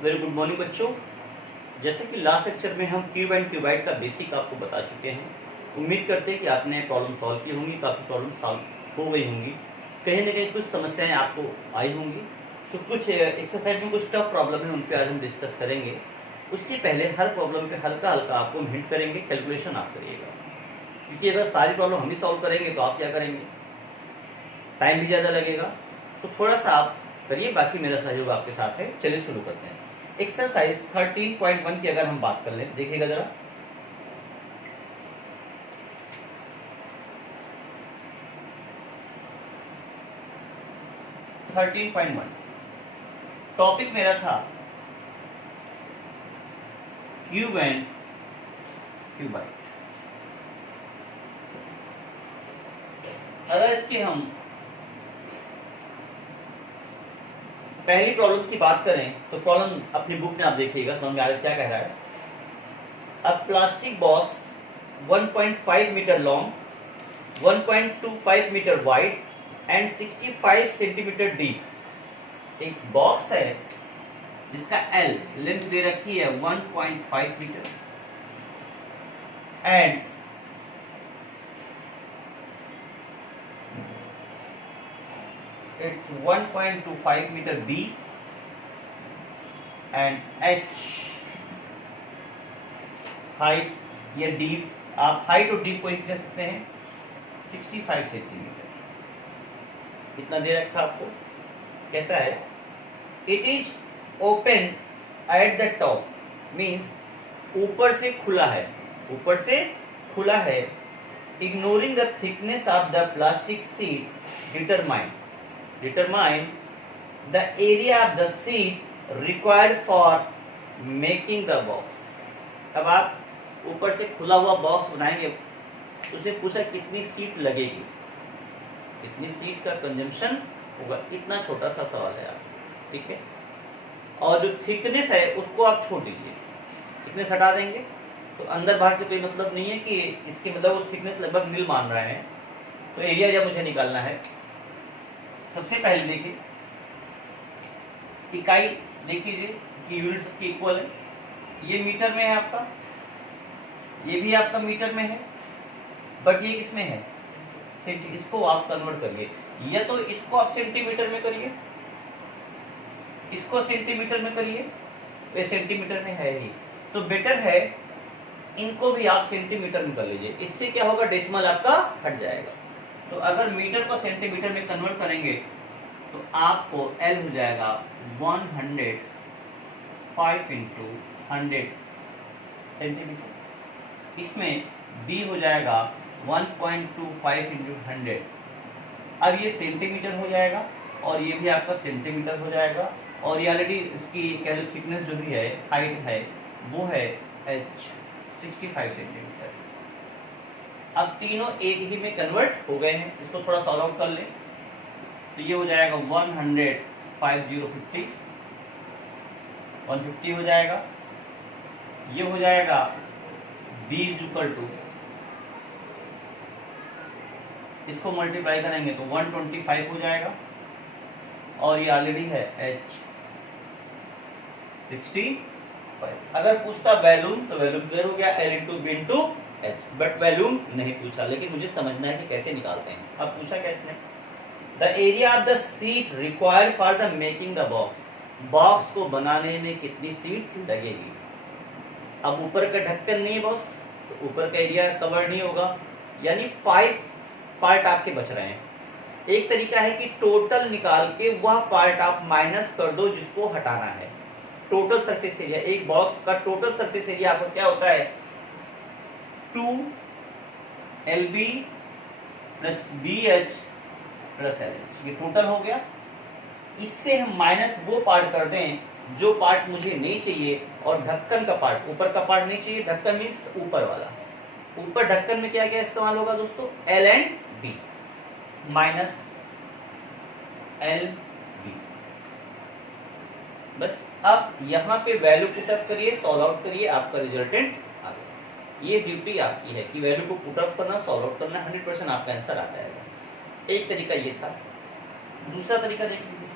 Very good morning बच्चों। जैसे कि लास्ट लेक्चर में हम क्यूब एंड क्यूबाइड का बेसिक आपको बता चुके हैं। उम्मीद करते हैं कि आपने प्रॉब्लम सॉल्व की होंगी, काफ़ी प्रॉब्लम सॉल्व हो गई होंगी। कहीं ना कहीं कुछ समस्याएं आपको आई होंगी, तो कुछ एक्सरसाइज में कुछ टफ प्रॉब्लम है, उन पर आज हम डिस्कस करेंगे। उसके पहले हर प्रॉब्लम पे हल्का हल्का आपको हम हिंट करेंगे, कैलकुलेशन आप करिएगा, क्योंकि अगर सारी प्रॉब्लम हम ही सॉल्व करेंगे तो आप क्या करेंगे, टाइम भी ज़्यादा लगेगा। तो थोड़ा सा आप करिए, बाकी मेरा सहयोग आपके साथ है। चलिए शुरू करते हैं। एक्सरसाइज 13.1 की अगर हम बात कर लें, देखिएगा जरा। टॉपिक मेरा था क्यूब एंड क्यूबाइड। अगर इसके हम पहली प्रॉब्लम की बात करें तो प्रॉब्लम अपनी बुक में आप देखिएगा, समझ में आ रहा क्या कह रहा है। A plastic box 1.5 metre long, 1.25 metre wide and 65 centimetre deep. एक बॉक्स है जिसका एल लेंथ दे रखी है 1.5 metre and it's 1.25 meter B and H height या डीप, आप हाइट और डीप को कह सकते हैं 65 सेंटीमीटर। इतना दे रखा आपको। कहता है it is open at the top, means ऊपर से खुला है, ऊपर से खुला है। Ignoring the thickness of the plastic sheet determine the area of the sheet required for making the box। अब आप ऊपर से खुला हुआ बॉक्स बनाएंगे, उसे पूछा कितनी सीट लगेगी, कितनी सीट का कंजम्पशन होगा। इतना छोटा सा सवाल है आप, ठीक है। और जो थिकनेस है उसको आप छोड़ दीजिए, थिकनेस हटा देंगे तो अंदर बाहर से कोई मतलब नहीं है कि इसके मतलब वो थिकनेस लगभग नील मान रहे हैं। तो एरिया जब मुझे निकालना है, सबसे पहले देखिए इकाई देखिए कि यूनिट सबकी इक्वल है। ये मीटर में है आपका, ये भी आपका मीटर में है, बट ये किसमें है, इसको आप कन्वर्ट करिए, या तो इसको आप सेंटीमीटर में करिए, इसको सेंटीमीटर में करिए, ये सेंटीमीटर में है ही, तो बेटर है इनको भी आप सेंटीमीटर में कर लीजिए। इससे क्या होगा, डेसिमल आपका हट जाएगा। तो अगर मीटर को सेंटीमीटर में कन्वर्ट करेंगे तो आपको L हो जाएगा 105 इंटू 100 सेंटीमीटर। इसमें B हो जाएगा 1.25 इंटू 100। अब ये सेंटीमीटर हो जाएगा और ये भी आपका सेंटीमीटर हो जाएगा। और ये ऑलरेडी इसकी कैलोरी थिकनेस जो भी है, हाइट है, वो है H 65 सेंटीमीटर। अब तीनों एक ही में कन्वर्ट हो गए हैं। इसको थोड़ा सॉल्व आउट कर लें तो ये हो जाएगा 150 हो जाएगा। ये हो जाएगा B इक्वल टू, इसको मल्टीप्लाई करेंगे तो 125 हो जाएगा। और ये ऑलरेडी है H 65। अगर पूछता वैल्यूम तो वैल्यूम क्लियर हो गया, L into B into H, but volume नहीं पूछा। लेकिन मुझे समझना है कि कैसे निकालते हैं। अब पूछा क्या इसने, the area of the seat required for the making the box. Box को बनाने में कितनी सीट लगेगी। अब ऊपर का ढक्कन नहीं है बॉस, तो ऊपर का एरिया कवर नहीं होगा, यानी 5 पार्ट आपके बच रहे हैं। एक तरीका है कि टोटल निकाल के वह पार्ट आप माइनस कर दो जिसको हटाना है। टोटल सरफेस एरिया, एक बॉक्स का टोटल सरफेस एरिया आपको क्या होता है, 2LB plus BH plus LH, ये टोटल हो गया। इससे हम माइनस वो पार्ट कर दें जो पार्ट मुझे नहीं चाहिए, और ढक्कन का पार्ट, ऊपर का पार्ट नहीं चाहिए। ढक्कन मीन्स ऊपर वाला। ऊपर ढक्कन में क्या क्या इस्तेमाल होगा दोस्तों, L and B, minus LB। बस अब यहाँ पे वैल्यू पुटअप करिए, सॉल्व आउट करिए, आपका रिजल्टेंट आ गया। ये ड्यूटी आपकी है कि वैल्यू को पुटअप करना, सॉल्व आउट करना, 100% आपका आंसर आ जाएगा। एक तरीका ये था। दूसरा तरीका देख लीजिए,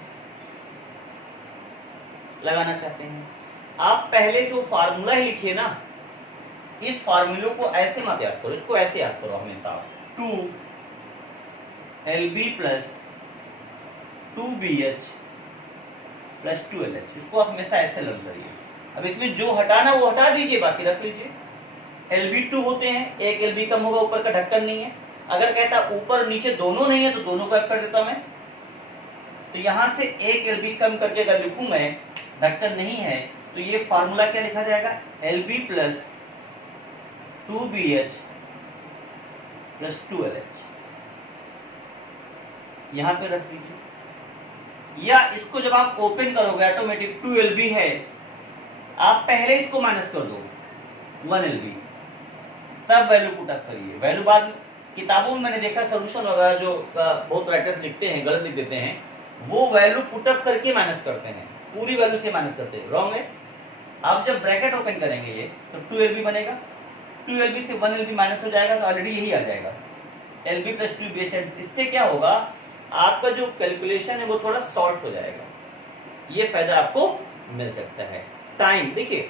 लगाना चाहते हैं, आप पहले जो फार्मूला ही लिखिए ना, इस फार्मूले को ऐसे मत याद करो, इसको ऐसे याद करो हमेशा, 2LB plus 2BH plus 2LH, इसको आप हमेशा ऐसे लर्न करिए। अब इसमें जो हटाना वो हटा दीजिए, बाकी रख लीजिए। LB2 होते हैं, एक LB कम होगा, ऊपर का ढक्कन नहीं है। अगर कहता ऊपर नीचे दोनों नहीं है तो दोनों को ऐड कर देता मैं, तो यहां से एक LB कम करके अगर लिखूं मैं, ढक्कन नहीं है, तो ये फार्मूला क्या लिखा जाएगा, LB plus 2BH plus 2LH, यहां पे रख दीजिए। या इसको जब आप ओपन करोगे ऑटोमेटिक 2LB है, आप पहले इसको माइनस कर दो 1LB, तब वैल्यू पुट अप करिए। वैल्यू बाद में किताबों में मैंने देखा सोल्यूशन वगैरह जो बहुत राइटर्स लिखते हैं, गलत लिख देते हैं, वो वैल्यू पुट अप करके माइनस करते हैं, पूरी वैल्यू से माइनस करते हैं, रॉन्ग है। आप जब ब्रैकेट ओपन करेंगे ये, तो 2LB बनेगा, 2LB से 1LB माइनस हो जाएगा, तो ऑलरेडी यही आ जाएगा LB प्लस 2BH। इससे क्या होगा, आपका जो कैलकुलेशन है वो थोड़ा शॉर्ट हो जाएगा, ये फायदा आपको मिल सकता है। टाइम देखिए,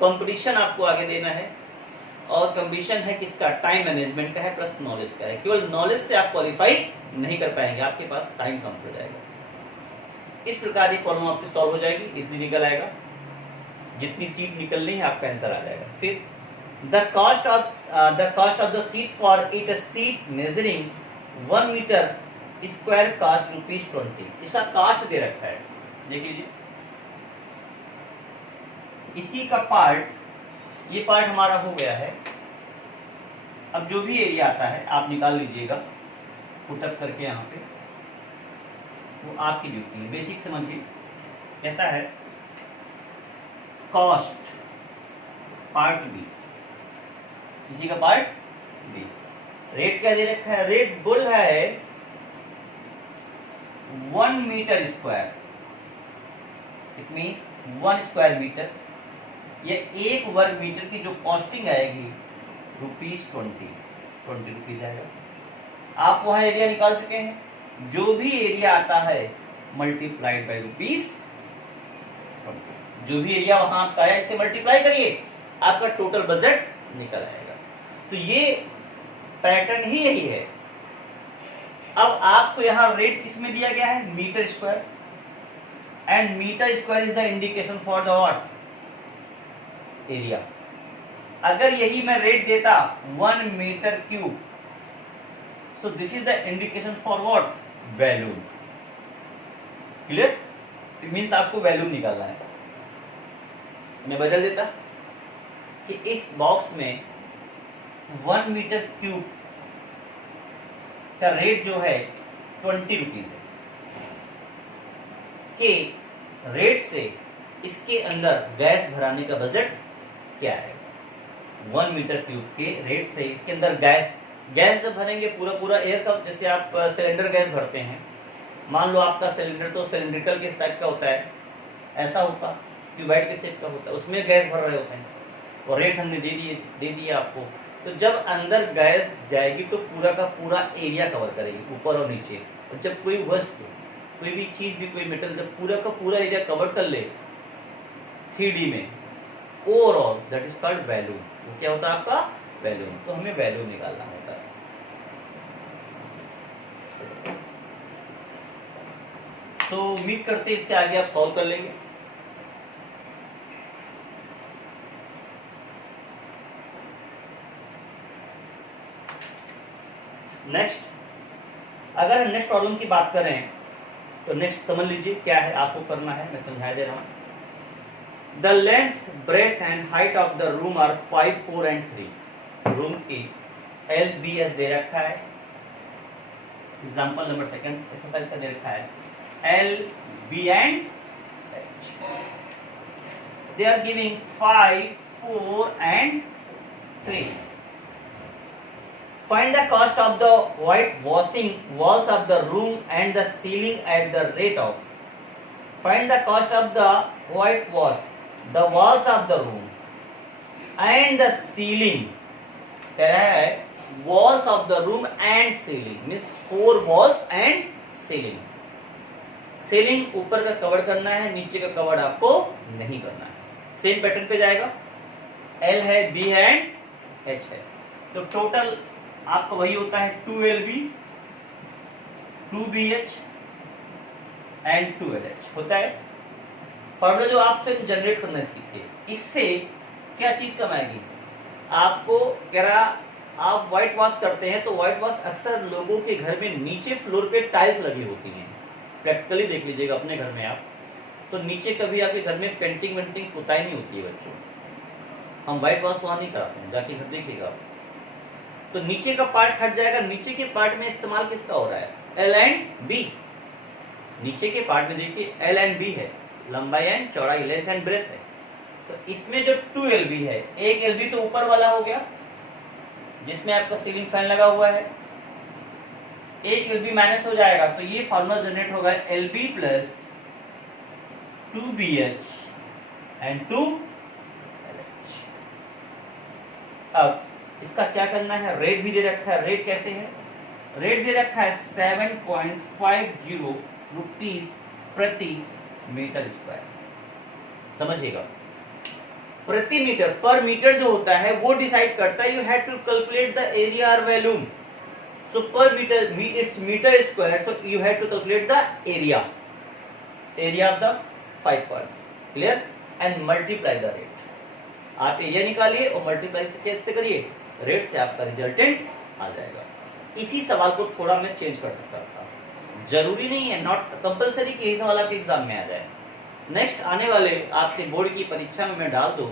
कंपटीशन आपको आगे देना है, और कंपटीशन है किसका, टाइम मैनेजमेंट का है प्लस नॉलेज का है। केवल नॉलेज से आप क्वालिफाई नहीं कर पाएंगे, आपके पास टाइम कम हो जाएगा। इस प्रकार की प्रॉब्लम आपकी सॉल्व हो जाएगी, इजली निकल आएगा, जितनी सीट निकलनी है आपका आंसर आ जाएगा। फिर the cost of the sheet for it a sheet measuring 1 metre square cost ₹20। इसका कास्ट दे रखा है, देख लीजिए। इसी का पार्ट, ये पार्ट हमारा हो गया है। अब जो भी एरिया आता है आप निकाल लीजिएगा पुटअप करके, यहाँ पे वो आपकी ड्यूटी है। बेसिक समझिए, कहता है कॉस्ट पार्ट बी, इसी का पार्ट बी। रेट क्या दे रखा है, रेट बोल रहा है 1 metre square, it means 1 square metre, ये 1 वर्ग मीटर की जो कॉस्टिंग आएगी ₹20 आएगा। आप वहां एरिया निकाल चुके हैं, जो भी एरिया आता है मल्टीप्लाइड बाई ₹20, जो भी एरिया वहां आपका है इसे मल्टीप्लाई करिए, आपका टोटल बजट निकल आएगा। तो ये पैटर्न ही यही है। अब आपको यहां रेट किस में दिया गया है, metre square, and metre square is the indication for the what, area. अगर यही मैं रेट देता 1 metre cube, so this is the indication for what, volume. Clear, it means आपको वैल्यूम निकालना है। मैं बदल देता कि इस बॉक्स में 1 मीटर क्यूब का रेट जो है ₹20 है, के रेट से इसके अंदर गैस भराने का बजट क्या है। 1 मीटर क्यूब के रेट से इसके अंदर गैस जब भरेंगे, पूरा एयर का, जैसे आप सिलेंडर गैस भरते हैं, मान लो आपका सिलेंडर तो सिलेंड्रिकल किस टाइप का होता है, ऐसा होता, क्यूबाइड के शेप का होता है, उसमें गैस भर रहे होते हैं, और रेट हमने दे दिया आपको। तो जब अंदर गैस जाएगी तो पूरा का पूरा एरिया कवर करेगी, ऊपर और नीचे। और जब कोई वस्तु, कोई भी चीज भी, कोई मेटल जब पूरा का पूरा एरिया कवर कर ले 3D में, overall that is called volume. वो क्या होता है आपका, वैल्यूम। तो हमें वैल्यू निकालना होता है। तो उम्मीद करते हैं इसके आगे आप सॉल्व कर लेंगे। नेक्स्ट, अगर हम नेक्स्ट प्रॉब्लम की बात करें तो नेक्स्ट समझ लीजिए क्या है आपको करना है, मैं समझा दे रहा हूं। The length, breadth and height of the room are 5, 4 and 3। Room की LBS दे रखा है, एग्जाम्पल नंबर 2 एक्सरसाइज का दे रखा है LB and H। They are giving 5, 4 and 3। Find the cost of the whitewashing walls of the room and the ceiling at the rate of. Find the cost of the whitewash the walls of the room and the ceiling. कह रहा है walls of the room and ceiling means 4 walls and ceiling. Ceiling ऊपर का cover करना है, नीचे का cover आपको नहीं करना है। सेम पैटर्न पे जाएगा, एल है, बी है एंड एच है, तो टोटल आपका वही होता है 2LB 2BH एंड 2LH होता है। फॉर्मूला जो आपसे जनरेट करना सीखे, इससे क्या चीज कम आएगी आपको। कह रहा आप व्हाइट वॉश करते हैं तो व्हाइट वॉश अक्सर लोगों के घर में नीचे फ्लोर पे टाइल्स लगी होती हैं, प्रैक्टिकली देख लीजिएगा अपने घर में आप, तो नीचे कभी आपके घर में पेंटिंग वेंटिंग पुताई नहीं होती है बच्चों, हम व्हाइट वॉश वहां नहीं कराते हैं, जाके घर देखिएगा आप। तो नीचे का पार्ट हट जाएगा, नीचे के पार्ट में इस्तेमाल किसका हो रहा है, एल एंड बी। नीचे के पार्ट में देखिए एल एंड बी है, लंबाई एंड चौड़ाई, लेंथ एंड ब्रेथ है। तो इसमें जो 2LB है, एक LB तो ऊपर वाला हो गया जिसमें आपका सीलिंग फैन लगा हुआ है, एक LB माइनस हो जाएगा, तो ये फॉर्मूला जनरेट होगा LB plus 2BH and 2LH। अब इसका क्या करना है, रेट भी दे रखा है, रेट कैसे है, रेट दे रखा है 7.50 रुपीज प्रति मीटर स्क्वायर। समझिएगा, प्रति मीटर, पर मीटर जो होता है वो डिसाइड करता है, you have to calculate the area और volume, so per metre it's metre square, so you have to calculate the area of the 5 parts, clear, and multiply the rate. आप area निकालिए और मल्टीप्लाई से कैसे करिए, rate से आपका resultant आ जाएगा। इसी सवाल को थोड़ा मैं चेंज कर सकता था, जरूरी नहीं है, नॉट कंपलसरी कि यही सवाल आपके एग्जाम में आ जाए। नेक्स्ट आने वाले आपके बोर्ड की परीक्षा में मैं डाल दूं,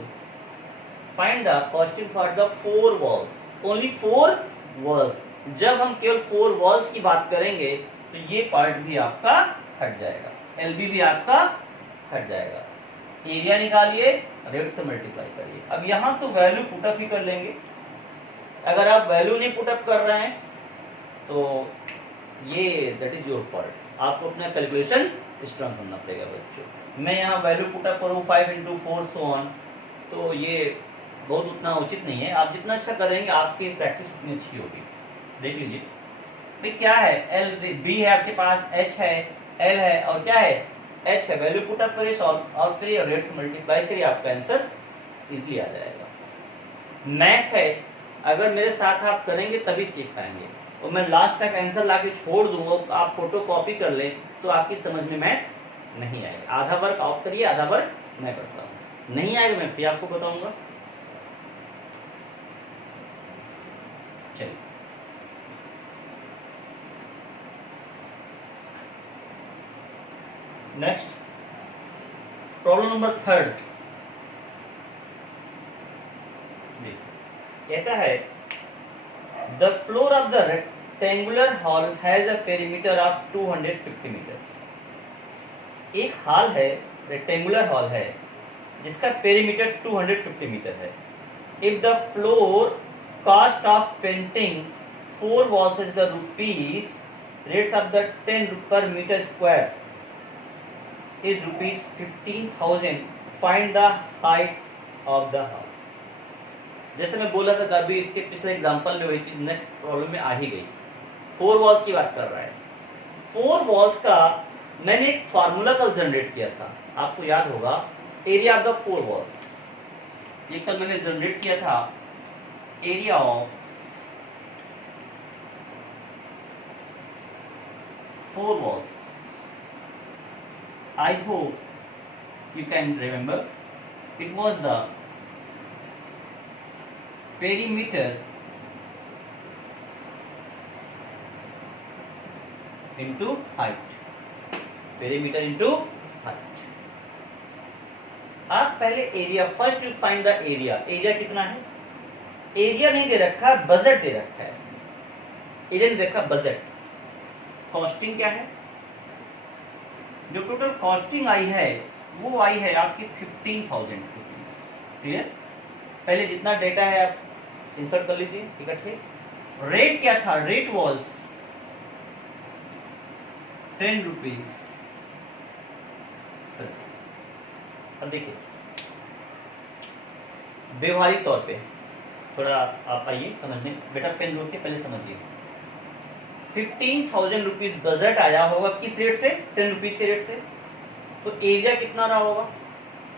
find the costing for the 4 walls, only 4 walls. जब हम केवल 4 वॉल्स की बात करेंगे तो ये पार्ट भी आपका हट जाएगा, LB भी आपका हट जाएगा। एरिया निकालिए, रेट से मल्टीप्लाई करिए। अब यहां तो वैल्यू पुटअप ही कर लेंगे, अगर आप वैल्यू नहीं पुटअप कर रहे हैं तो ये दैट इज योर फॉल्ट, आपको अपना कैलकुलेशन स्ट्रांग करना पड़ेगा बच्चों। मैं यहाँ वैल्यू पुटअप करूँ 5 × 4 सो ऑन, तो ये बहुत उतना उचित नहीं है। आप जितना अच्छा करेंगे आपकी प्रैक्टिस उतनी अच्छी होगी। देख लीजिए भाई क्या है, एल बी है आपके पास, एच है, एल है और क्या है, एच है। वैल्यू पुटअप करिए, सॉल्व आउट करिए और रेट से मल्टीप्लाई करिए, आपका आंसर इजिली आ जाएगा। मैथ है, अगर मेरे साथ आप करेंगे तभी सीख पाएंगे, और मैं लास्ट तक आंसर ला के छोड़ दूंगा, आप फोटो कॉपी कर लें तो आपकी समझ में मैथ नहीं आएगा। आधा वर्क आप करिए, आधा वर्क मैं करता हूं, नहीं आएगा मैं फिर आपको बताऊंगा। चलिए नेक्स्ट प्रॉब्लम नंबर 3 कहता है the floor of the rectangular hall has a perimeter of 250 metre. एक हॉल है, रेक्टेंगुलर हॉल है जिसका पेरीमीटर 250 मीटर है। If the floor cost of painting 4 walls is the rupees, rates of the 10 per metre square is rupees 15,000, find the height of the hall. जैसे मैं बोला था अभी इसके पिछले एग्जांपल में वही चीज नेक्स्ट प्रॉब्लम में आ ही गई। 4 वॉल्स की बात कर रहा है। 4 वॉल्स का मैंने एक फार्मूला कल जनरेट किया था, आपको याद होगा, एरिया ऑफ द 4 वॉल्स। ये कल मैंने जनरेट किया था, area of 4 walls. I hope you can remember. It was the perimeter into height. Perimeter into height. आप पहले area, first you find the area. Area कितना है, एरिया नहीं दे रखा, बजट दे रखा है। एरिया नहीं दे रखा, बजट। कॉस्टिंग क्या है, जो टोटल कॉस्टिंग आई है वो आई है आपकी 15,000 रुपीज। क्लियर, पहले जितना डेटा है आप इंसर्ट कर लीजिए इकट्ठे। रेट क्या था, रेट वॉज 10 रुपीज। अब देखिए व्यवहारिक तौर पे थोड़ा आप आइए समझने, बेटा पेन रोक के पहले समझिए। 15,000 रुपीज बजट आया होगा, किस रेट से? 10 रुपीज के रेट से। तो एरिया कितना रहा होगा?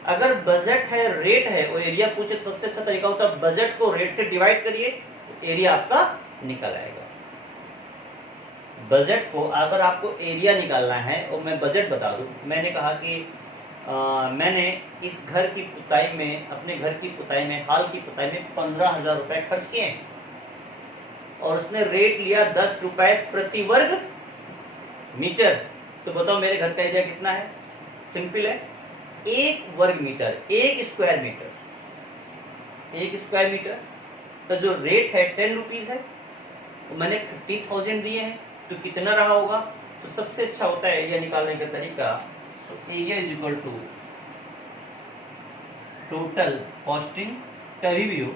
अगर बजट है, रेट है और एरिया पूछे तो सबसे अच्छा तरीका होता है बजट को रेट से डिवाइड करिए, तो एरिया आपका निकल आएगा। बजट को अगर आपको एरिया निकालना है और मैं बजट बता दूं, मैंने कहा कि मैंने इस घर की पुताई में, अपने घर की पुताई में, हाल की पुताई में 15,000 रुपए खर्च किए और उसने रेट लिया 10 रुपए प्रति वर्ग मीटर। तो बताओ मेरे घर का एरिया कितना है? सिंपल है, 1 वर्ग metre, 1 square metre. 1 square metre का जो रेट है 10 रुपीज है, तो मैंने 50,000 दिए हैं, तो कितना रहा होगा? तो सबसे अच्छा होता है एरिया निकालने का तरीका, तो area is equal to total costing per review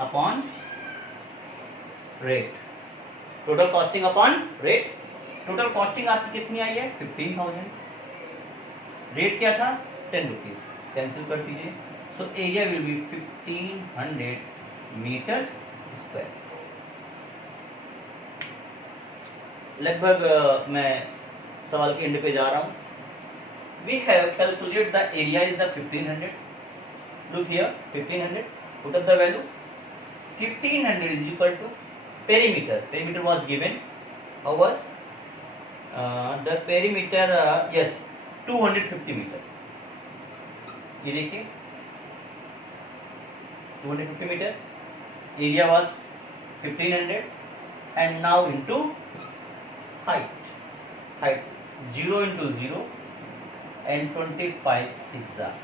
upon rate. Total costing upon rate. Total costing आपकी कितनी आई है? 15,000। रेट क्या था? 10 रुपीज। कैंसिल कर दीजिए। So area will be 1500 metre square. लगभग मैं सवाल के एंड पे जा रहा हूं। We have calculated the area is the 1500. Look here, 1500. Put up the value. 1500 is equal to perimeter. Perimeter was given. How was? The perimeter, yes, 250 meter. ये देखिए 250 meter. Area was 1500 and now into height. Height 0 into 0. And 25 6 are.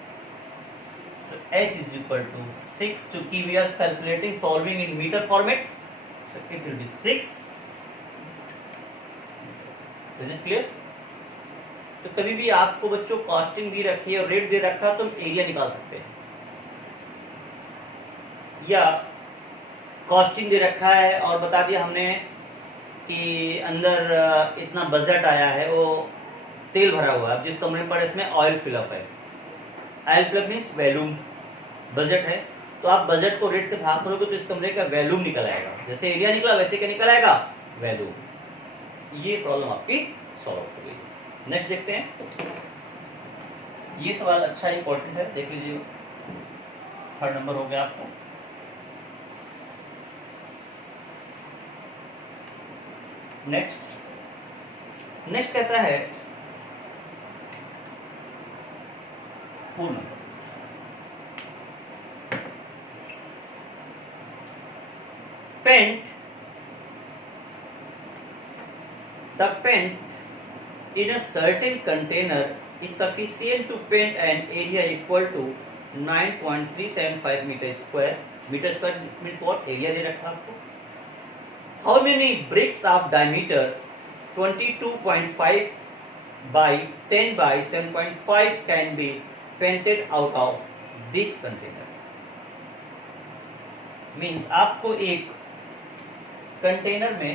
So h is equal to 6. To keep we are calculating solving in meter format. So it will be 6. Is it clear? तो कभी भी आपको बच्चों costing दी रखी है और rate दे रखा है तो एरिया निकाल सकते हैं, या कॉस्टिंग दे रखा है और बता दिया हमने कि अंदर इतना बजट आया है, वो तेल भरा हुआ है। अब जिस कमरे में पड़े इसमें ऑयल फिलअप है। Oil fill up means volume, budget है। तो आप बजट को रेट से भाग करोगे तो इस कमरे का वैल्यूम निकल आएगा। जैसे एरिया निकला वैसे क्या निकल आएगा? वैल्यूम। ये प्रॉब्लम आपकी सॉल्व हो गई। नेक्स्ट देखते हैं। ये सवाल अच्छा इंपॉर्टेंट है, देख लीजिए। 3rd नंबर हो गया आपको। नेक्स्ट कहता है 4 number. Paint. The paint in a certain container is sufficient to paint an area equal to 9.375 meter square. Meter square means what? Area दे रखा आपको. How many bricks of diameter 22.5 by 10 by 7.5 can be painted out of this container? Means आपको एक container में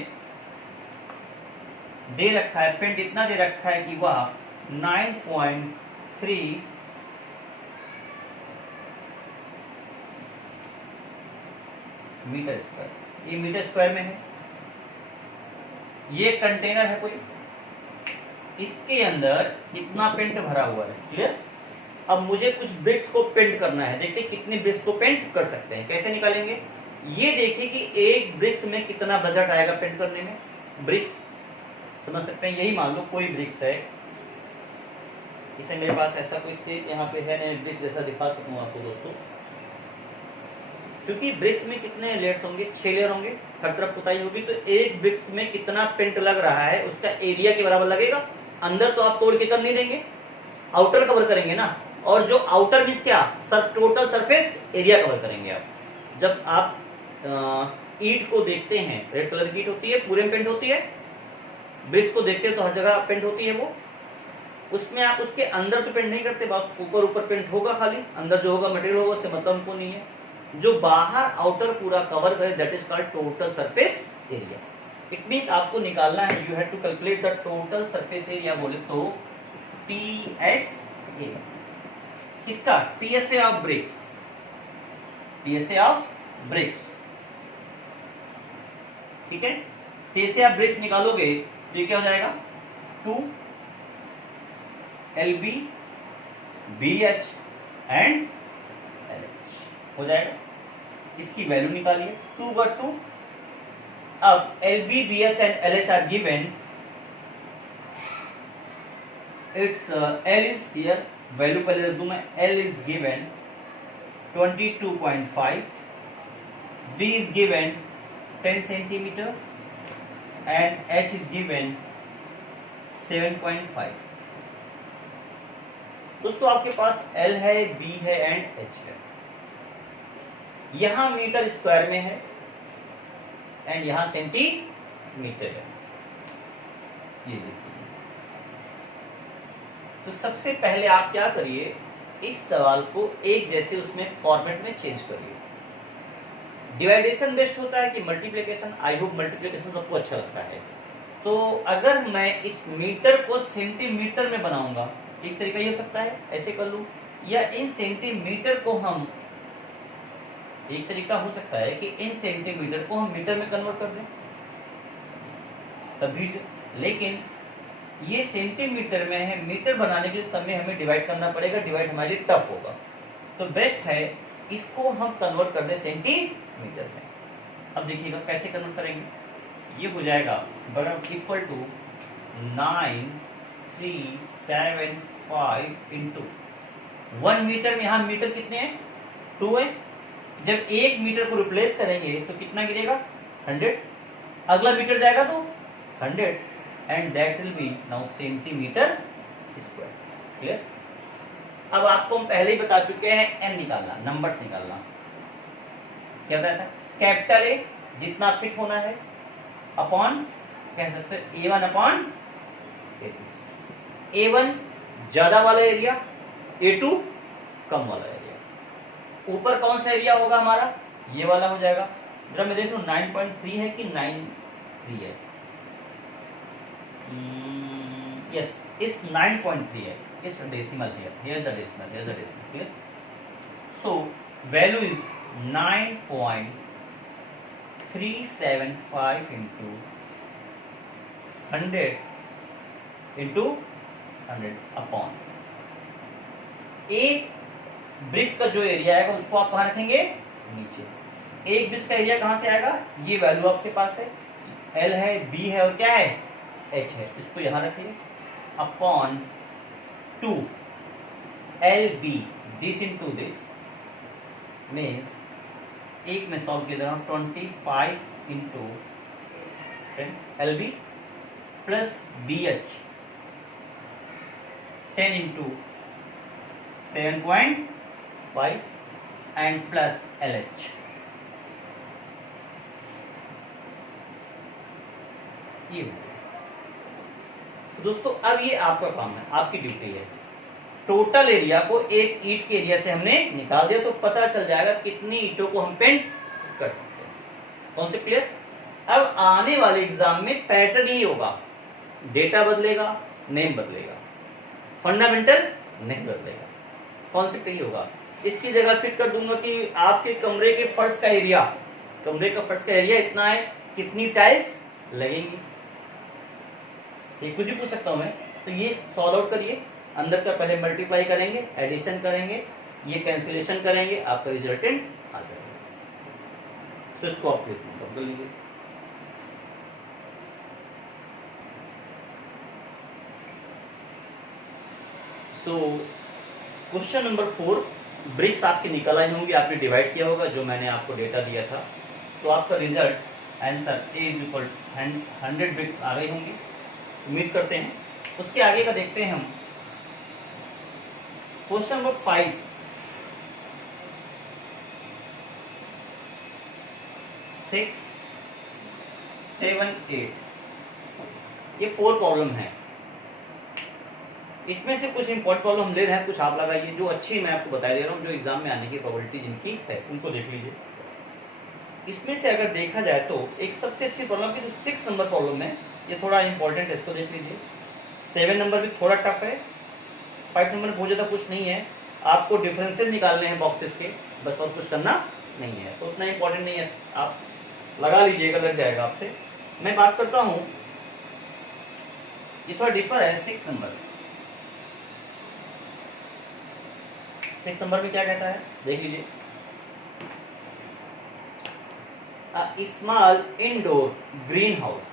दे रखा है, paint इतना दे रखा है कि वह 9.3 मीटर स्क्वायर, ये मीटर स्क्वायर में है। ये कंटेनर है कोई, इसके अंदर इतना पेंट भरा हुआ है। क्लियर? अब मुझे कुछ ब्रिक्स को पेंट करना है। देखते कितने ब्रिक्स को पेंट कर सकते हैं, कैसे निकालेंगे। ये देखिए कि एक ब्रिक्स में कितना बजट आएगा पेंट करने में। ब्रिक्स समझ सकते हैं, यही मान लो कोई ब्रिक्स है, इसे मेरे पास ऐसा कोई सेप यहाँ पे है, मैं ब्रिक्स जैसा दिखा सकूँ आपको दोस्तों। क्योंकि ब्रिक्स में कितने लेयर्स होंगे? 6 लेयर होंगे, हर तरफ पुताई होगी, तो एक ब्रिक्स में कितना पेंट लग रहा है उसका एरिया के बराबर लगेगा। अंदर तो आप तोड़ के कर नहीं देंगे, आउटर कवर करेंगे ना। और जो आउटर मींस क्या? टोटल सरफेस एरिया कवर करेंगे आप। जब आप ईंट को देखते हैं, रेड कलर की ईंट होती है, पूरे में पेंट होती है। ब्रिक्स को देखते हैं तो हर जगह पेंट होती है वो। उसमें आप उसके अंदर तो पेंट नहीं करते, बस ऊपर ऊपर पेंट होगा खाली। अंदर जो होगा मटेरियल होगा उससे मतलब हमको नहीं है। जो बाहर आउटर पूरा कवर करे that is called total surface area. It means आपको निकालना है, you have to calculate the total surface area. बोले तो TSA किसका? TSA of bricks, TSA of bricks. ठीक है, टे से आप ब्रिक्स निकालोगे तो ये क्या हो जाएगा 2 LB BH एंड LH हो जाएगा। इसकी वैल्यू निकालिए 2/2। अब LB BH and LH are given, it's L is here, value पहले रख दूं मैं, L is given 22.5, B is given 10 centimeter and H is given 7.5। दोस्तों आपके पास L है, B है एंड H है। यहां मीटर स्क्वायर में है एंड यहां सेंटीमीटर है, ये देखिए। तो सबसे पहले आप क्या करिए, इस सवाल को एक जैसे उसमें फॉर्मेट में चेंज करिए। डिवाइडेशन बेस्ट होता है कि मल्टीप्लिकेशन? आई होप मल्टीप्लिकेशन सबको अच्छा लगता है। तो अगर मैं इस मीटर को सेंटीमीटर में बनाऊंगा, एक तरीका ये हो सकता है ऐसे कर लूं, या इन सेंटीमीटर को हम, एक तरीका हो सकता है कि इन सेंटीमीटर को हम मीटर में कन्वर्ट कर दें तभी। लेकिन ये सेंटीमीटर में है, मीटर बनाने के लिए समय हमें डिवाइड करना पड़ेगा, डिवाइड हमारे लिए टफ होगा। तो बेस्ट है इसको हम कन्वर्ट कर दें सेंटीमीटर में। अब देखिएगा कैसे कन्वर्ट करेंगे, ये हो जाएगा बराबर इक्वल टू 9375 इंटू 1 मीटर में, यहाँ मीटर कितने हैं 2 है। जब 1 मीटर को रिप्लेस करेंगे तो कितना गिरेगा 100, अगला मीटर जाएगा तो 100 and that will be now centimetre square. Clear? अब आपको हम पहले ही बता चुके हैं एम निकालना, नंबर्स निकालना। क्या बताया था? कैपिटल ए जितना फिट होना है अपॉन, कह सकते हैं A1 अपॉन A2। A1 ज्यादा वाला एरिया, A2 कम वाला एरिया। ऊपर कौन सा एरिया होगा हमारा, ये वाला हो जाएगा। जरा मैं देख लूं 9.3 है कि 9.3 है। यस, इस 9.3 है, इस decimal here, here is the decimal, here is the decimal. Clear? So value is 9.375 into 100 into 100 upon एक ब्रिक्स का जो एरिया आएगा उसको आप कहाँ रखेंगे, नीचे। एक ब्रिक्स का एरिया कहाँ से आएगा, ये वैल्यू आपके पास है, L है, B है और क्या है H है, इसको यहाँ रखिए upon 2 LB this into this means, एक में सॉल्व किया था 25 into LB plus BH 10 into 7.5 and plus LH। ये तो दोस्तों अब ये आपका काम है, आपकी ड्यूटी है। टोटल एरिया को एक ईंट के एरिया से हमने निकाल दिया तो पता चल जाएगा कितनी ईंटों को हम पेंट कर सकते हैं। कौन से? क्लियर? अब आने वाले एग्जाम में पैटर्न ही होगा, डेटा बदलेगा, नेम बदलेगा, फंडामेंटल नहीं बदलेगा, कॉन्सेप्ट ही होगा। इसकी जगह फिट कर दूंगा कि आपके कमरे के फर्श का एरिया, कमरे का फर्श का एरिया इतना है, कितनी टाइल्स लगेंगी, ये कुछ भी पूछ सकता हूं मैं। तो ये सॉल्व आउट करिए, अंदर का पहले मल्टीप्लाई करेंगे, एडिशन करेंगे, ये कैंसिलेशन करेंगे, आपका रिजल्टेंट आ जाएगा। सो इसको आप प्लीज नोट कर लीजिए। सो क्वेश्चन नंबर 4, ब्रिक्स आपकी निकल आई होंगी, आपने डिवाइड किया होगा जो मैंने आपको डेटा दिया था। तो आपका result answer A is equal 100 bricks आ गई होंगी, उम्मीद करते हैं। उसके आगे का देखते हैं हम। क्वेश्चन नंबर 5, 6, 7, 8, ये 4 प्रॉब्लम है। इसमें से कुछ इंपॉर्टेंट प्रॉब्लम हम ले रहे हैं, कुछ आप लगाइए, जो अच्छी मैं आपको बता दे रहा हूँ, जो एग्जाम में आने की प्रोबेबिलिटी जिनकी है उनको देख लीजिए। इसमें से अगर देखा जाए तो एक सबसे अच्छी प्रॉब्लम की जो 6 नंबर प्रॉब्लम है, ये थोड़ा इंपॉर्टेंट है, इसको देख लीजिए। 7 नंबर भी थोड़ा टफ है, 5 नंबर बहुत ज़्यादा कुछ नहीं है, आपको डिफरेंसेस निकालने हैं बॉक्सेस के, बस और कुछ करना नहीं है, तो उतना इंपॉर्टेंट नहीं है, आप लगा लीजिएगा, लग जाएगा आपसे। मैं बात करता हूं, ये थोड़ा डिफर है 6 नंबर। 6 नंबर में क्या कहता है देख लीजिए। A small indoor greenhouse.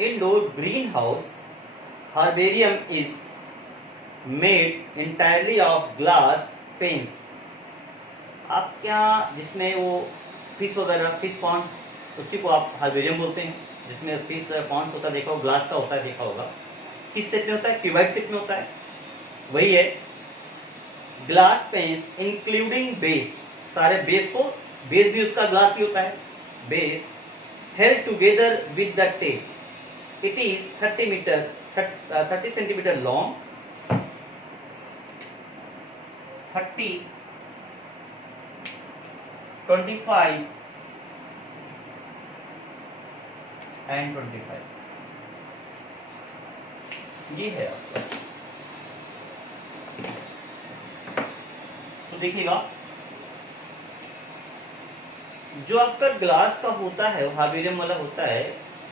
Indoor greenhouse herbarium is made entirely of glass panes. आप क्या जिसमें वो फिश वगैरह फिश पॉन्ड्स उसी को आप हर्बेरियम बोलते हैं, जिसमें फिश पॉन्ड्स होता है देखा हो, ग्लास का होता है देखा होगा। किस सेट में होता है? क्यूबाइड सेट में होता है, वही है। ग्लास पेन्स इंक्लूडिंग बेस, सारे बेस को, बेस भी उसका ग्लास ही होता है, base held together with the tape. It is 30 centimeter long, 30, 25 and 25 ये है आपका। तो देखिएगा जो आपका ग्लास का होता है, वो हार्बेरियम वाला होता है,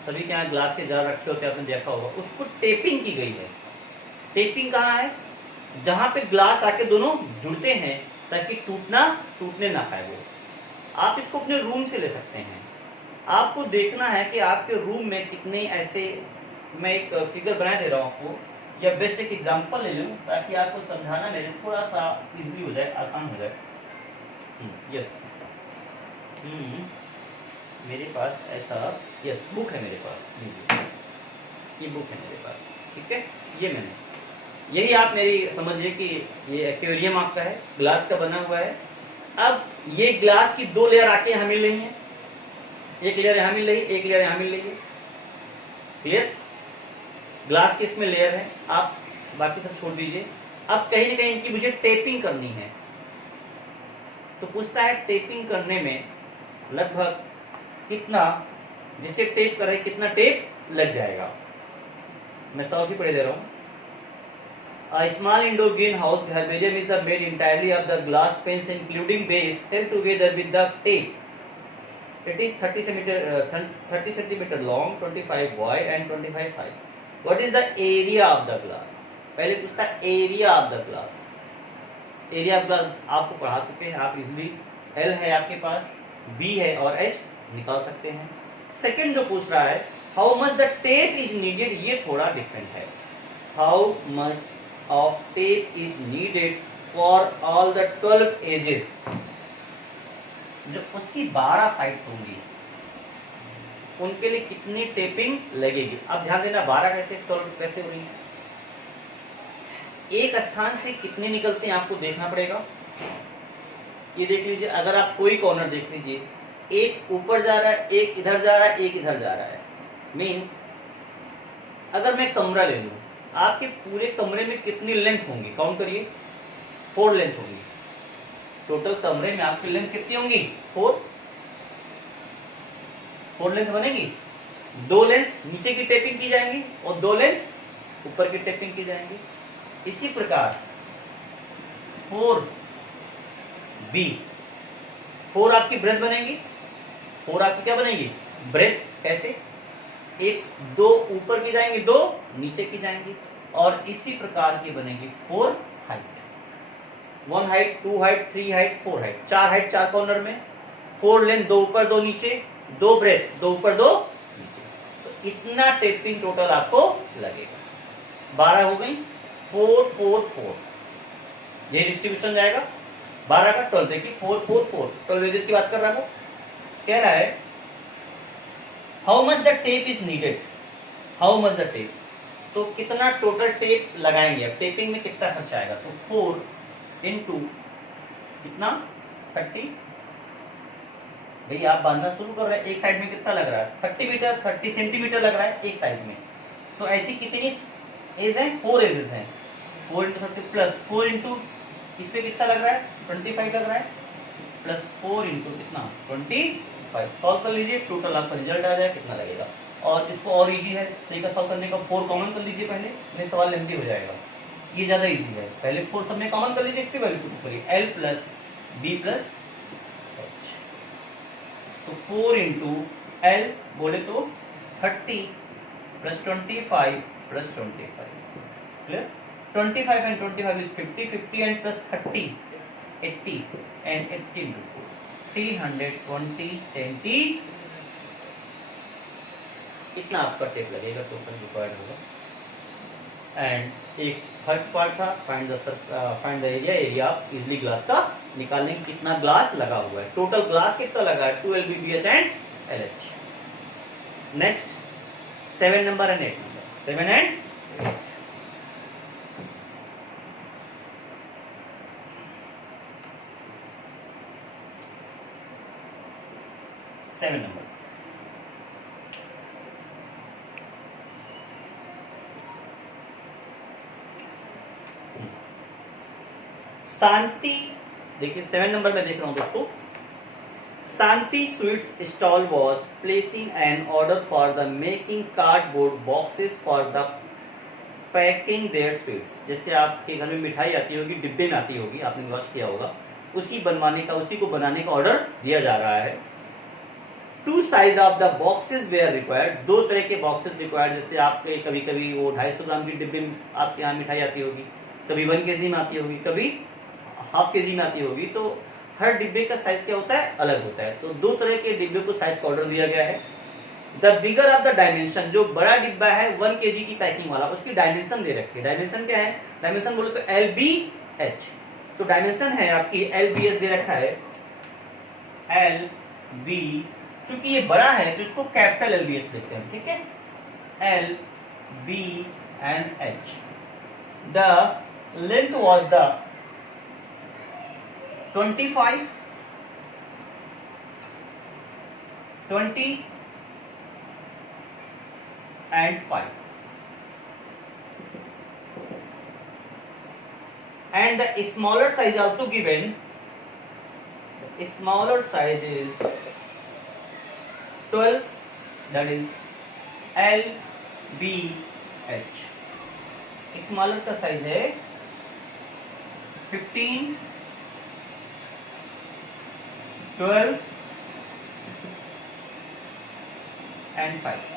सभी के यहाँ ग्लास के जार रखे होते हैं, आपने देखा होगा। उसको टेपिंग की गई है। टेपिंग कहाँ है? जहां पे ग्लास आके दोनों जुड़ते हैं ताकि टूटने ना पाए वो। आप इसको अपने रूम से ले सकते हैं। आपको देखना है कि आपके रूम में कितने ऐसे, मैं एक फिगर बना दे रहा हूँ आपको, या बेस्ट एक एग्जांपल ले लूँ ताकि आपको समझाना मेरे थोड़ा सा इजीली हो जाए, आसान हो जाए। यस, मेरे पास ऐसा बुक है मेरे पास, ये बुक है मेरे पास, ठीक है। ये मैंने, यही आप मेरी समझिए कि ये एक्वेरियम आपका है, ग्लास का बना हुआ है। अब ये ग्लास की 2 लेयर आके यहाँ मिल रही हैं, एक लेयर यहाँ मिल रही है, एक लेयर यहाँ मिल रही है, क्लियर। ग्लास की इसमें लेयर है, आप बाकी सब छोड़ दीजिए। अब कहीं ना कहीं इनकी मुझे टेपिंग करनी है, तो पूछता है टेपिंग करने में लगभग कितना, जिससे टेप कर रहे हैं कितना टेप लग जाएगा। मैं सॉल्व भी पढ़े दे रहा हूँ। A small indoor greenhouse herbarium is made entirely of the glass panes including base held together with the tape. It is 30 centimeter long, 25 wide and 25 high. What is the area of the glass? पहले पूछता है area of the glass. Area of glass आपको पढ़ा चुके हैं, आप easily L है आपके पास, B है और H निकाल सकते हैं। सेकेंड जो पूछ रहा है how much the tape is needed, ये थोड़ा डिफरेंट है। How much of tape is needed for all the 12 edges, जो उसकी 12 साइड्स होंगी उनके लिए कितनी टेपिंग लगेगी। अब ध्यान देना 12 कैसे 12 कैसे हो रही है, एक स्थान से कितने निकलते हैं आपको देखना पड़ेगा। ये देख लीजिए, अगर आप कोई कॉर्नर देख लीजिए, एक ऊपर जा रहा है, एक इधर जा रहा है, एक इधर जा रहा है। मीन्स अगर मैं कमरा ले लूं, आपके पूरे कमरे में कितनी लेंथ होंगी, काउंट करिए, 4 लेंथ होंगी। टोटल कमरे में आपकी लेंथ कितनी होंगी, 4 लेंथ बनेगी। 2 लेंथ नीचे की टेपिंग की जाएंगी और 2 लेंथ ऊपर की टेपिंग की जाएंगी। इसी प्रकार 4B, 4 आपकी ब्रेथ बनेगी, 4 आपकी क्या बनेगी, ब्रेथ। कैसे, 2 ऊपर की जाएंगी, 2 नीचे की जाएंगी, और इसी प्रकार की बनेगी 4 height, 1 height, 2 height, 3 height, 4 height, 4 height 4 corner में, 4 लेंथ, 2 ऊपर 2 नीचे, 2 ब्रेथ, 2 ऊपर 2 नीचे। तो इतना टेपिंग टोटल आपको लगेगा। 12 हो गई, 4 4 4, ये डिस्ट्रीब्यूशन जाएगा 12 का 12। देखिए 4 4 4 12 एजेस की बात कर रहा है वो। कह रहा है how much the tape is needed, how much the tape, तो कितना टोटल टेप लगाएंगे। अब टेपिंग में कितना खर्चा आएगा, तो 4 इंटू कितना 30। भैया आप बांधना शुरू कर रहे हैं, एक साइड में कितना लग रहा है 30 मीटर, 30 सेंटीमीटर लग रहा है एक साइड में। तो ऐसी कितनी एज है, 4 एजेस हैं। 4 इंटू 30 प्लस 4 इंटू इस पे कितना लग रहा है 25 लग रहा है, प्लस 4 इंटू कितना 25। सॉल्व कर लीजिए, टोटल आपका रिजल्ट आ जाए कितना लगेगा। और इसको और इजी है तरीका सॉल्व करने का, 4 कॉमन कर लीजिए पहले, नहीं सवाल लेंथी हो जाएगा। ये ज्यादा इजी है, पहले 4 सब में कॉमन कर लीजिए, फिर वैल्यू पुट करिए L plus B plus H। तो 4 इंटू L बोले तो 30 plus 25 plus 25. Clear? 25 and 25 is 50. 50 and plus 30, 80, and 80 into 4, 320 senti. इतना आपका टेप लगेगा, टोटल रिक्वायर्ड होगा। एंड एक फर्स्ट पार्ट था फाइंड द एरिया आप इजली ग्लास का निकालने की कितना ग्लास लगा हुआ है। टोटल ग्लास कितना लगा है 2 LBBH एंड LH। नेक्स्ट 7 नंबर एंड 8 नंबर, 7 एंड 8। सेवन नंबर, शांति। देखिए 7 नंबर में देख रहा हूं दोस्तों, Shanti sweets stall was placing an order for the making cardboard boxes for the packing their sweets. जैसे आपके घर में मिठाई आती होगी, डिब्बे में आती होगी, आपने वॉच किया होगा, उसी को बनाने का ऑर्डर दिया जा रहा है। 2 size of the boxes were required, 2 तरह के बॉक्सेस रिक्वायर्ड। जैसे आपके कभी कभी वो 250 ग्राम की डिब्बे में आपके यहाँ मिठाई आती होगी, कभी 1 kg में आती होगी, कभी ½ kg में आती होगी, तो हर डिब्बे का साइज क्या होता है, अलग होता है। तो 2 तरह के डिब्बे को साइज का ऑर्डर दिया गया है। The bigger of the dimension, जो बड़ा डिब्बा है 1 kg की पैकिंग वाला, उसकी डायमेंशन दे रखी है। डायमेंशन क्या है, डायमेंशन बोले तो LBH, तो डायमेंशन है आपकी LBH दे रखा है, LB। क्योंकि ये बड़ा है तो इसको कैपिटल LBH लिखते हैं, ठीक है, LB and H। The length was the 25, 20 and 5, and the smaller size also given. The smaller size is 12, that is LBH। Smaller का साइज है 15, 12 and 5।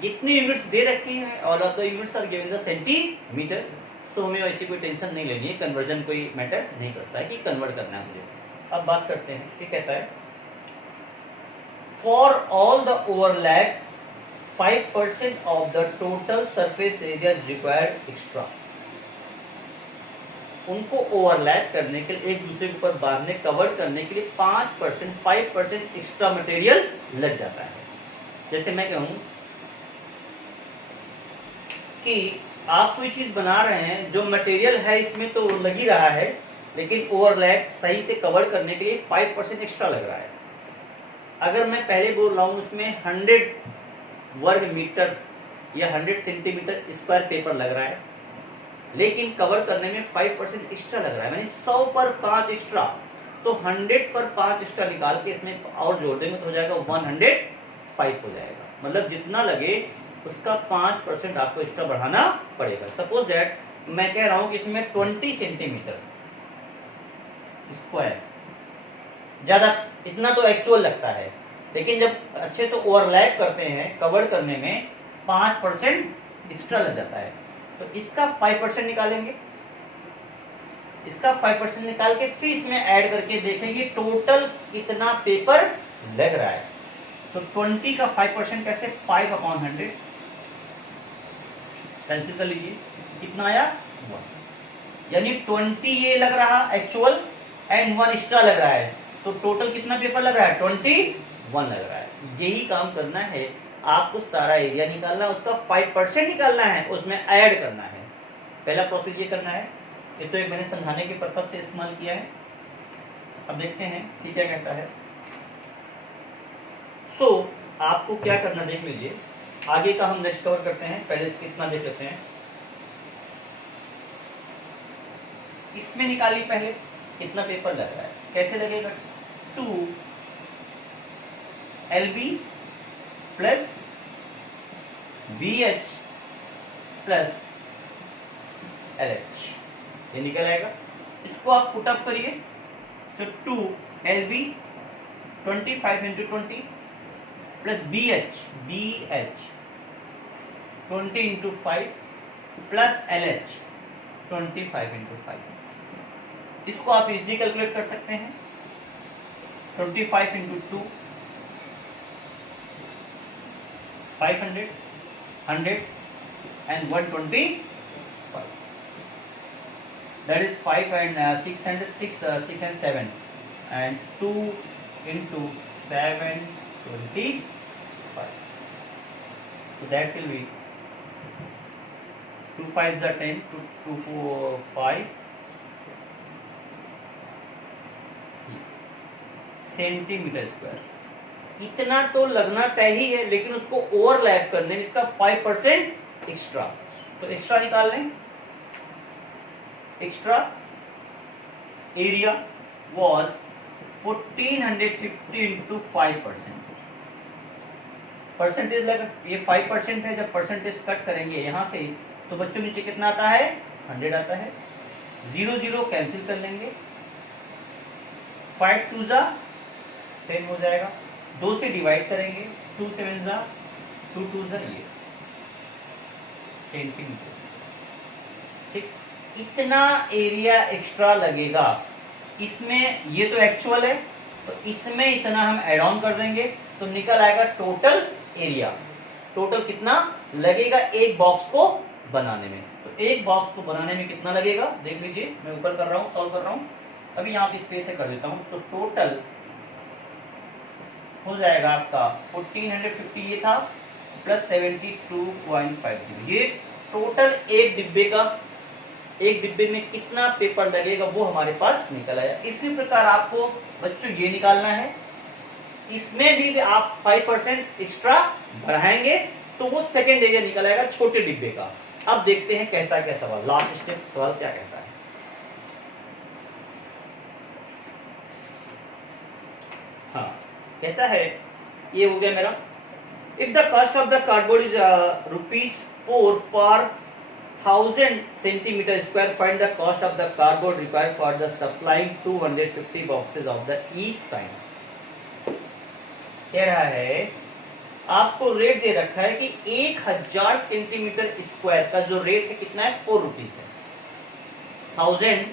जितनी यूनिट्स दे रखी है, all of the units are given the centimetre. So हमें ऐसी कोई tension नहीं लेनी है, कन्वर्जन कोई मैटर नहीं करता है कि कन्वर्ट करना है मुझे। अब बात करते हैं, ये कहता है for all the overlaps 5% of the total surface area required extra. उनको ओवरलैप करने के लिए, एक दूसरे के ऊपर बांधने, कवर करने के लिए 5% एक्स्ट्रा मटेरियल लग जाता है। जैसे मैं कहूं कि आप कोई चीज बना रहे हैं, जो मटेरियल है इसमें तो लग ही रहा है, लेकिन ओवरलैप सही से कवर करने के लिए 5% एक्स्ट्रा लग रहा है। अगर मैं पहले बोल रहा हूं उसमें 100 वर्ग मीटर या 100 सेंटीमीटर स्क्वायर पेपर लग रहा है, लेकिन कवर करने में 5% एक्स्ट्रा लग रहा है, यानी 100 पर 5 एक्स्ट्रा, तो 100 पर 5 एक्स्ट्रा निकाल के इसमें और जोड़ देंगे तो हो जाएगा 105 हो जाएगा। मतलब जितना लगे उसका 5% आपको एक्स्ट्रा बढ़ाना पड़ेगा। सपोज दैट मैं कह रहा हूं कि इसमें 20 सेंटीमीटर स्क्वायर, ज्यादा इतना तो एक्चुअल लगता है, लेकिन जब अच्छे से ओवरलैप करते हैं कवर करने में 5% एक्स्ट्रा लग जाता है। तो इसका 5% निकालेंगे, इसका 5% निकाल के फिर इसमें ऐड करके देखेंगे टोटल कितना पेपर लग रहा है। तो 20 का 5% कैसे, 5/100 कैंसिल कर लीजिए, कितना आया 1, यानी 20 ये लग रहा एक्चुअल एंड 1 एक्स्ट्रा लग रहा है, तो टोटल कितना पेपर लग रहा है 21 लग रहा है। यही काम करना है आपको, सारा एरिया निकालना है, उसका 5% निकालना है, उसमें ऐड करना है। पहला प्रोसेस ये करना है, ये तो एक मैंने समझाने के पर्पज से इस्तेमाल किया है। अब देखते हैं ठीक क्या कहता है। सो आपको क्या करना देख लीजिए, आगे का हम नेक्स्ट कवर करते हैं, पहले कितना देख लेते हैं। इसमें निकालिए पहले कितना पेपर लग रहा है, कैसे लगेगा 2 LB plus BH plus LH, ये निकल आएगा। इसको आप पुट अप करिए। So 2 LB 25 into 20 plus B H 20 into 5 plus L H 25 into 5। इसको आप इजिली कैलकुलेट कर सकते हैं। 25 into 2 500 100 and 125, that is 5 and 600 6 and 7 and 2 into 725, so that will be 2 5s are 10, 2 4 5 centimetre square. इतना तो लगना तय ही है, लेकिन उसको ओवरलैप करने में इसका 5% एक्स्ट्रा, तो एक्स्ट्रा निकाल लें। Extra area was 1450 into 5%। Percentage लगा, ये 5% है। जब परसेंटेज कट करेंगे यहां से तो बच्चों नीचे कितना आता है, 100 आता है। 0 0 कैंसिल कर लेंगे, 5 2 जा 10 हो जाएगा। 2 से डिवाइड करेंगे, 2 7 जा 2 2 जा, ये सेंटीमीटर। ठीक, इतना एरिया एक्स्ट्रा लगेगा इसमें। ये तो एक्चुअल है, तो इसमें इतना हम ऐड ऑन कर देंगे तो निकल आएगा टोटल एरिया। टोटल कितना लगेगा एक बॉक्स को बनाने में, तो एक बॉक्स को बनाने में कितना लगेगा देख लीजिए। मैं ऊपर कर रहा हूँ, सॉल्व कर रहा हूँ। अभी यहाँ पे स्पेस से कर देता हूँ। तो टोटल हो जाएगा आपका 1450 ये था प्लस 72.50। ये टोटल एक डिब्बे का, एक डिब्बे में कितना पेपर लगेगा वो हमारे पास निकल आया। इसी प्रकार आपको बच्चों ये निकालना है। इसमें भी आप 5% एक्स्ट्रा बढ़ाएंगे तो वो सेकेंड एरिया निकल आएगा छोटे डिब्बे का। अब देखते हैं कहता है क्या सवाल, लास्ट स्टेप सवाल क्या कहता है। हाँ, कहता है ये हो गया मेरा। If the cost of the cardboard is ₹4 for 1000 centimetre square, find the cost of the cardboard required for the supplying 250 boxes of the each kind. कह रहा है आपको रेट दे रखा है कि 1000 सेंटीमीटर स्क्वायर का जो रेट है कितना है, ₹4 है। 1000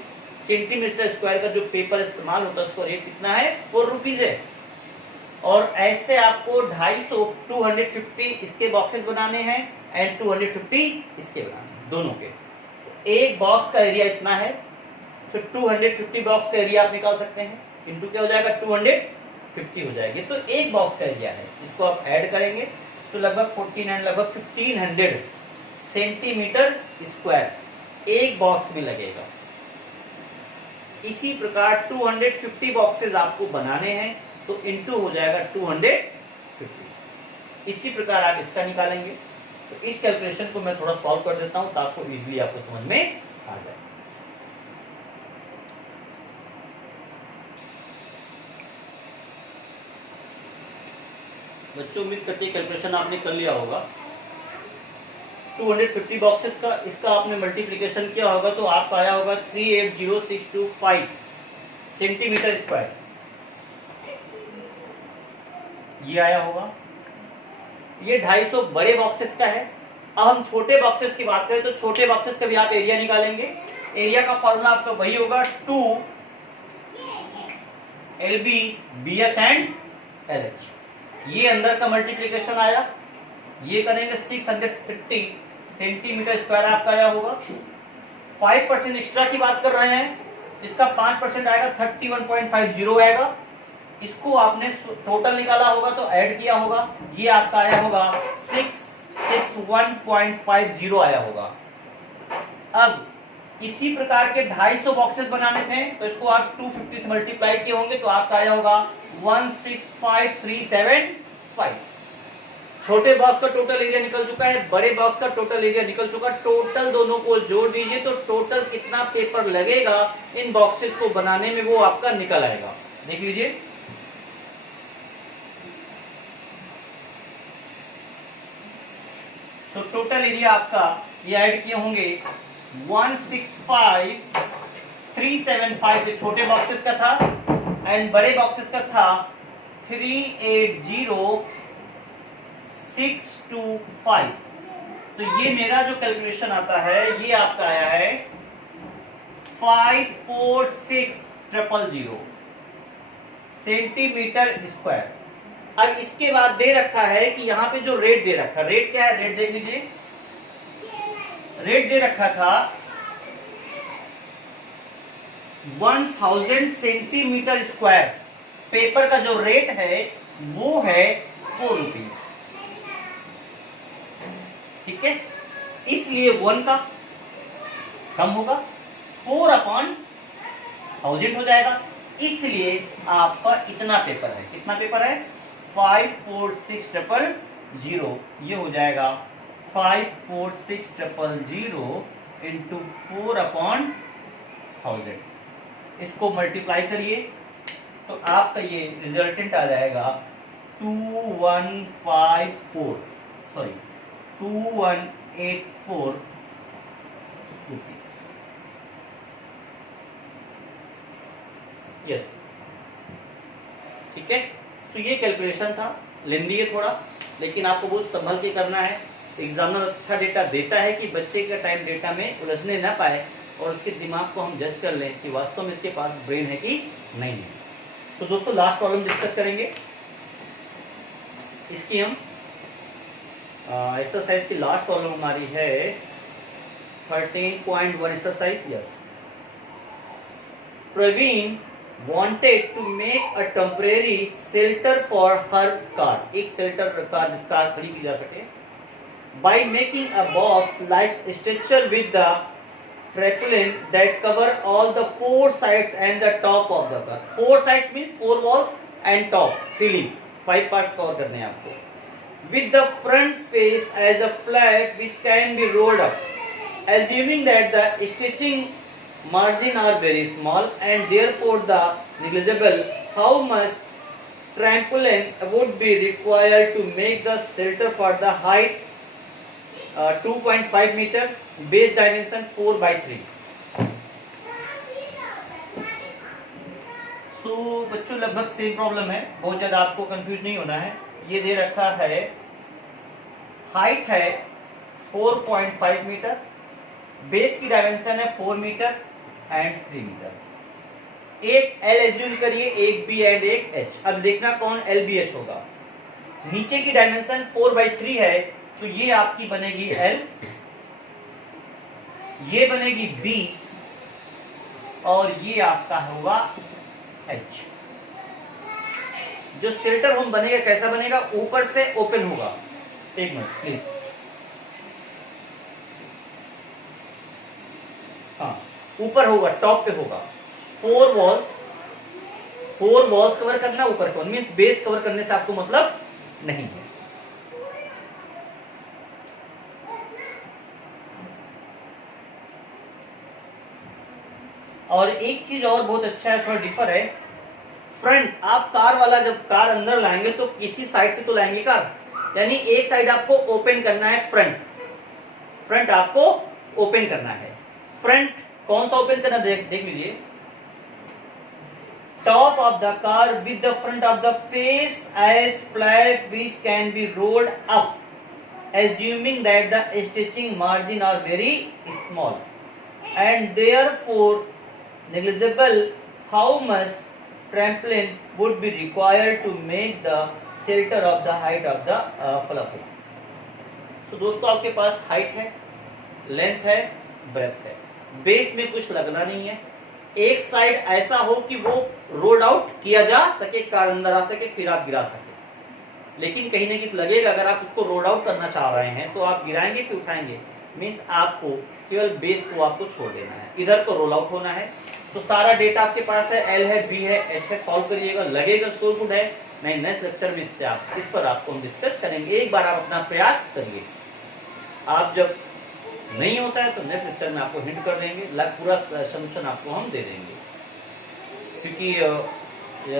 सेंटीमीटर स्क्वायर का जो पेपर इस्तेमाल होता है उसका रेट कितना है, ₹4 है। और ऐसे आपको 250 इसके बॉक्सेस बनाने हैं एंड 250 इसके बनाने हैं, दोनों के। एक बॉक्स का एरिया इतना है, तो 250 बॉक्स का एरिया आप निकाल सकते हैं। इंटू क्या हो जाएगा, 250 हो जाएगी। तो एक बॉक्स का एरिया है, इसको आप ऐड करेंगे तो लगभग 1500 सेंटीमीटर स्क्वायर एक बॉक्स में लगेगा। इसी प्रकार 250 बॉक्सेस आपको बनाने हैं तो इंटू हो जाएगा 250। इसी प्रकार आप इसका निकालेंगे। तो इस कैलकुलेशन को मैं थोड़ा सॉल्व कर देता हूं ताकि इजीली आपको समझ में आ जाए। बच्चों उम्मीद करते हैं कैलकुलेशन आपने कर लिया होगा। 250 बॉक्सेस का इसका आपने मल्टीप्लिकेशन किया होगा तो आपका आया होगा 380625 सेंटीमीटर स्क्वायर, ये आया होगा। ये 250 बड़े बॉक्सेस का है। अब हम छोटे बॉक्सेस की बात करें तो छोटे बॉक्सेस का भी आप एरिया निकालेंगे। एरिया का फॉर्मूला आपका वही होगा 2 LB BH एंड LH। ये अंदर का मल्टीप्लिकेशन आया, ये करेंगे 650 सेंटीमीटर स्क्वायर आपका आया होगा। 5% एक्स्ट्रा की बात कर रहे हैं, इसका 5% आएगा 31.50 आएगा। इसको आपने टोटल निकाला होगा तो ऐड किया होगा, ये आपका आया होगा 661.50 आया होगा। अब इसी प्रकार के 250 बॉक्सेस बनाने थे तो इसको आप 250 से मल्टीप्लाई किए होंगे तो आपका आया होगा 165375। छोटे बॉक्स का टोटल एरिया निकल चुका है, बड़े बॉक्स का टोटल एरिया निकल चुका है। टोटल दोनों को जोड़ दीजिए तो टोटल कितना पेपर लगेगा इन बॉक्सेस को बनाने में वो आपका निकल आएगा। देख लीजिए, तो टोटल एरिया आपका ये ऐड किए होंगे 165375 जो छोटे बॉक्सेस का था एंड बड़े बॉक्सेस का था 380625 625। तो ये मेरा जो कैलकुलेशन आता है ये आपका आया है 546,000 सेंटीमीटर स्क्वायर। अब इसके बाद दे रखा है कि यहां पे जो रेट दे रखा है, रेट क्या है, रेट देख लीजिए। रेट दे रखा था 1000 सेंटीमीटर स्क्वायर। पेपर का जो रेट है वो है 4 रुपीज। ठीक है, इसलिए 1 का कम होगा, 4/1000 हो जाएगा। इसलिए आपका इतना पेपर है, कितना पेपर है 546,000। ये हो जाएगा 546,000 इंटू 4/1000। इसको मल्टीप्लाई करिए तो आपका ये रिजल्टेंट आ जाएगा 2184 रुपीज। यस, ठीक है। सो ये कैलकुलेशन था, लेंदी है थोड़ा, लेकिन आपको बहुत संभल के करना है। एग्जामिनर अच्छा डेटा देता है कि बच्चे का टाइम डेटा में उलझने ना पाए और उसके दिमाग को हम जज कर लें कि वास्तव में इसके पास ब्रेन है कि नहीं है। तो दोस्तों लास्ट प्रॉब्लम डिस्कस करेंगे। इसकी हम एक्सरसाइज की लास्ट प्रॉब्लम हमारी है 13.1 exercise. Yes, Praveen wanted to make a temporary shelter for her car। एक शेल्टर कार जिस कार खड़ी की जा सके by making a box like structure with the tarpaulin that cover all the 4 sides and the top of the car। 4 sides means 4 walls and top ceiling, 5 parts cover करने हैं आपको। with the front face as a flap which can be rolled up, assuming that the stitching margin are very small and therefore the negligible, how much trampoline would be required to make the shelter for the height 2.5 meter, base dimension 4/3। सो बच्चों लगभग same problem है, बहुत ज्यादा आपको confuse नहीं होना है। ये दे रखा है हाइट है 4.5 मीटर, बेस की डायमेंशन है 4 मीटर एंड 3 मीटर। एक L एज्यूम करिए, एक B एंड एक H। अब देखना कौन L B H होगा। नीचे की डायमेंशन 4/3 है तो ये आपकी बनेगी L, ये बनेगी B और ये आपका होगा H। जो शेल्टर होम बनेगा कैसा बनेगा, ऊपर से ओपन होगा। एक मिनट प्लीज। हाँ, ऊपर होगा, टॉप पे होगा। 4 वॉल्स कवर करना, ऊपर कवर मीन्स बेस कवर करने से आपको मतलब नहीं है। और एक चीज और बहुत अच्छा है, थोड़ा डिफर है। फ्रंट, आप कार वाला जब कार अंदर लाएंगे तो किसी साइड से तो लाएंगे कार, यानी एक साइड आपको ओपन करना है, फ्रंट आपको ओपन करना है। फ्रंट कौन सा ओपन करना, देख लीजिए। Top of the car with the front of the face edge flap which can be rolled up, assuming that the stitching margin are very small and therefore negligible, how much trampoline would be required to make the shelter of the height of the fluffy। So दोस्तों आपके पास height है, length है, breath है, base में कुछ लगना नहीं है। एक साइड ऐसा हो कि वो रोड आउट किया जा सके, कार अंदर आ सके, फिर आप गिरा सके। लेकिन कहीं ना कहीं लगेगा अगर आप उसको रोड आउट करना चाह रहे हैं तो आप गिराएंगे फिर उठाएंगे, मीन्स आपको केवल बेस को आपको छोड़ देना है, इधर को रोल आउट होना है। तो सारा डेटा आपके पास है, L है, B है, H है, सॉल्व करिएगा। लगेगा स्कोर गुड है, नहीं नेक्स्ट लेक्चर में इससे आप इस पर आपको हम डिस्कस करेंगे। एक बार आप अपना प्रयास करिए, आप जब नहीं होता है तो नेक्स्ट लेक्चर में आपको हिंट कर देंगे, पूरा सोल्यूशन आपको हम दे देंगे। क्योंकि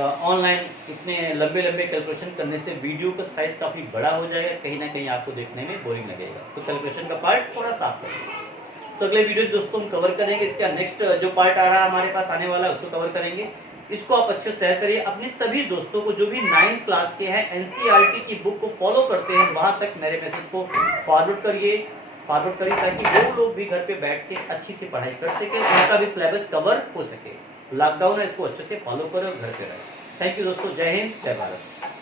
ऑनलाइन इतने लंबे लंबे कैलकुलेशन करने से वीडियो का साइज काफी बड़ा हो जाएगा, कहीं ना कहीं आपको देखने में बोरिंग लगेगा। तो कैलकुलेशन का पार्ट थोड़ा सा आप करिए। तो अगले वीडियो दोस्तों हम कवर करेंगे, इसका नेक्स्ट जो पार्ट आ रहा है हमारे पास आने वाला उसको कवर करेंगे। इसको आप अच्छे से तैयार करिए। अपने सभी दोस्तों को जो भी 9th क्लास के हैं एनसीईआरटी की बुक को फॉलो करते हैं वहां तक मेरे मैसेज को फॉरवर्ड करिए ताकि वो लोग भी घर पे बैठ के अच्छी से पढ़ाई कर सके, उनका भी सिलेबस कवर हो सके। लॉकडाउन है, इसको अच्छे से फॉलो करो, घर पे रहे। थैंक यू दोस्तों, जय हिंद, जय भारत।